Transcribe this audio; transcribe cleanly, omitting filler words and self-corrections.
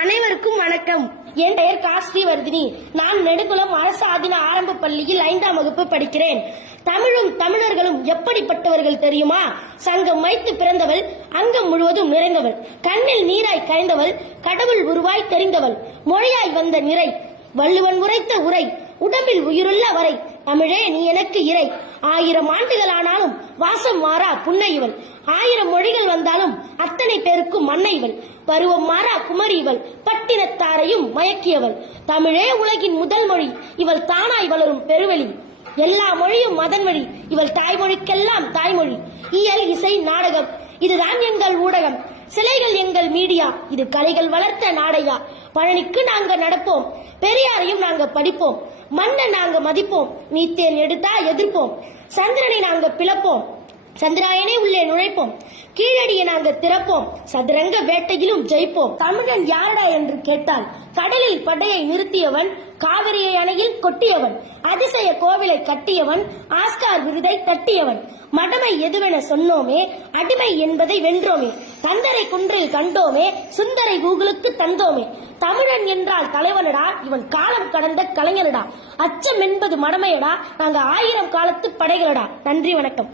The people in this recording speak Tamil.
அனைவருக்கும் வணக்கம். என் பெயர் காஸ்ரீவர்தினி. நான் நெடுங்குளம் அரசு ஆதின ஆரம்ப பள்ளியில் 5ஆம் வகுப்பு படிக்கிறேன். தமிழும் தமிழர்களும் எப்படிப்பட்டவர்கள் தெரியுமா? சங்கம் வைத்து பிறந்தவள், அங்கம் முழுவதும் நிறைந்தவள், கண்ணில் நீராய் கரைந்தவள், கடவுள் உருவாய் தெரிந்தவள், மொழியாய் வந்த நிறை, வள்ளுவன் உரைத்த உரை, உடம்பில் உயிருள்ள வரை, தமிழே நீ எனக்கு இறை. 1000 ஆண்டுகள் ஆனாலும் வாசம் மாறா புன்னை இவள், 1000 மொழிகள் வந்தாலும் அத்தனை பேருக்கும் மன்னை இவள், பருவம் மாறா குமரி இவள், பட்டினத்தாரையும் மயக்கியவள், தமிழே உலகின் முதல் மொழி, இவள் தானாய் வளரும் பெருவெளி, எல்லா மொழியும் மதன்வழி, இவள் தாய்மொழிக்கெல்லாம் தாய்மொழி, இயல் இசை நாடகம் இதுதான் எங்கள் ஊடகம், சிலைகள் எங்கள் மீடியா, இது கலைகள் வளர்த்த நாடையா, பழனிக்கு நாங்க நடப்போம், பெரியாரையும் நாங்க படிப்போம், மண்ணை நாங்க மதிப்போம், மீத்தேன் எடுத்தா எதிர்ப்போம், சந்திரனை நாங்க பிளப்போம், சந்திராயனே உள்ளே நுழைப்போம், கீழடியை நாங்க திறப்போம், சதுரங்க வேட்டையிலும் ஜெயிப்போம். தமிழன் யாரடா என்று கேட்டால் கடலில் படையை நிறுத்தியவன், காவிரியை அணையில் கொட்டியவன், அதிசய கோவிலை கட்டியவன், ஆஸ்கார் விருதை தட்டியவன், மடமை எதுவென சொன்னோமே, அடிமை என்பதை வென்றோமே, தந்தரை குன்றில் கண்டோமே, சுந்தரை கூகுளுக்கு தந்தோமே, தமிழன் என்றால் தலைவனடா, இவன் காலம் கடந்த கலைஞனடா, அச்சம் என்பது மடமையடா, நாங்க 1000 காலத்து படைகளடா. நன்றி, வணக்கம்.